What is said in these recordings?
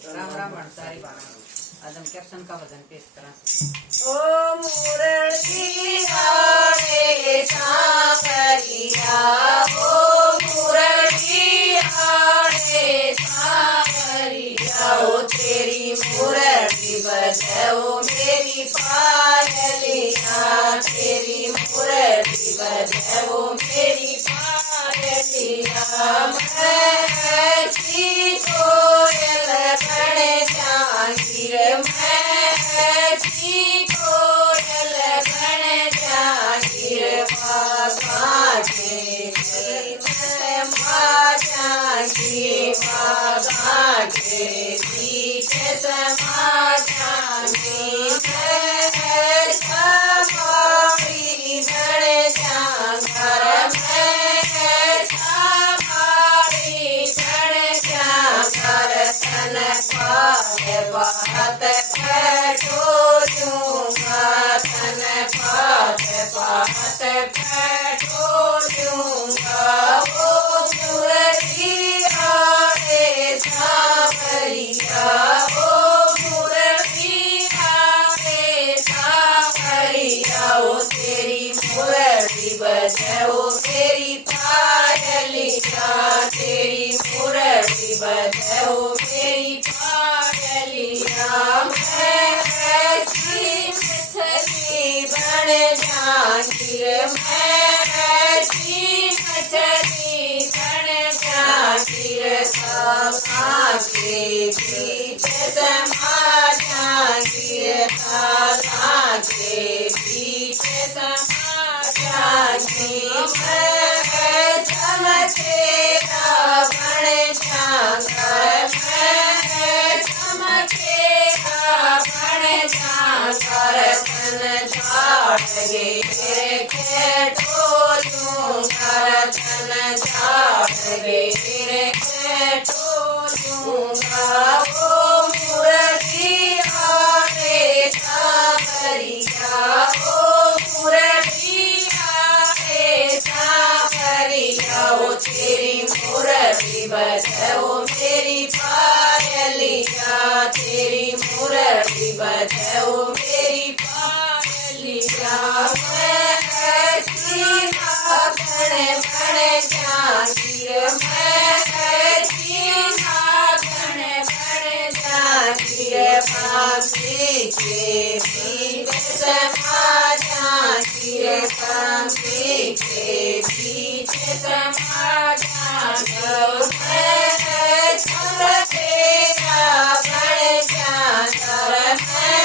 राम राम भंडारी बाबा आज हम कीर्तन का भजन पेश करें। ओ मुरली हारे सांवरिया, ओ मुरली हारे सांवरिया, ओ तेरी मुरली बजाओ मेरी पायलिया, तेरी मुरली बजाओ मेरी पायलिया। मैं ऐसी कोयल बन जाऊंगी, मैं ऐसी कोयल बन जाऊंगी, बाबा के बीच समा जाऊंगी, बाबा के बीच समा जाऊंगी। मैं समारी बन जाऊंगा, मैं समारी बन जाऊंगा, तन पात पात पटोलूंगा, तन पात पात पटोलूंगा। ओ मुरली हारे सांवरिया, ओ मुरली हारे सांवरिया, ओ तेरी मुरली बजाओ मेरी पायलिया, तेरी मुरली बजाओ मेरी पायलिया। मैं ऐसी मछली बन जाऊंगी, मैं ऐसी मछली बन जाऊंगी, ताला के बीच समा जाऊंगी, ताला के बीच समा जाऊंगी। मैं चमकेरा बन जाऊंगा, मैं चमकेरा बन जाऊंगा, तन झाड़ गिर के टोलूंगा, तन झाड़ गिर के टोलूंगा। ओ मुरली हारे सांवरिया, ओ मुरली हारे सांवरिया, ओ तेरी मुरली बजाओ मेरी पायलिया, तेरी मुरली बजाओ मेरी पायलिया। मैं ऐसी नागण बन जाऊंगी, मैं ऐसी नागण बन जाऊंगी, बांसी के बीच समा जाऊंगी, बांसी के बीच समा जाऊंगी। मैं चमकेरा बन जाऊंगा, मैं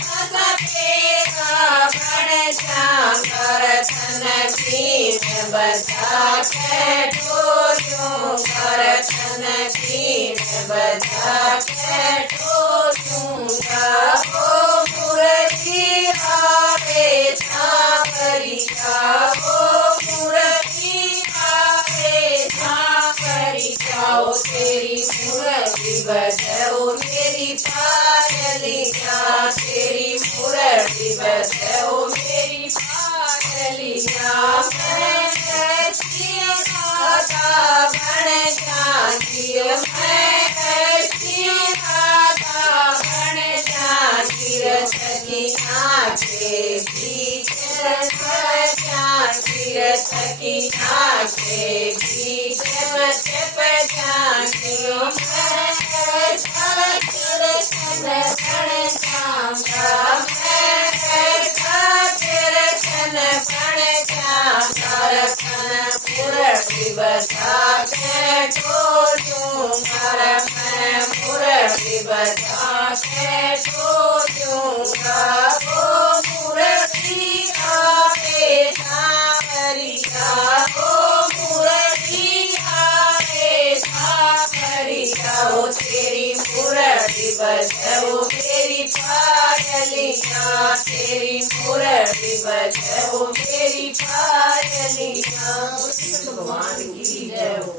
चमकेरा बन जाऊंगा, तन बीन बजा के टोलूंगा, तन बीन बजा के टोलूंगा। ओ मुरली हारे सांवरिया, ओ मुरली हारे सांवरिया, ओ तेरी मुरली बजाओ मेरी पायलिया, तेरी मुरली बजाओ मेरी पायलिया। मैं ऐसी राधा बन जाऊंगी, मैं ऐसी राधा बन जाऊंगी, सखिया के बीच समा जाऊंगी, सखिया के बीच छप जाऊंगी। मैं दर्शन बन जाऊंगा, मैं दर्शन बन जाऊंगा, तन मुरली बजा के टोलूंगा, मैं मुरली बजा के टोलूंगा। ओ मुरली हारे सांवरिया, ओ मुरली हारे सांवरिया, ओ तेरी मुरली बजाओ मेरी पायलिया, तेरी मुरली बजाओ मेरी पायलिया। भगवान की जय हो।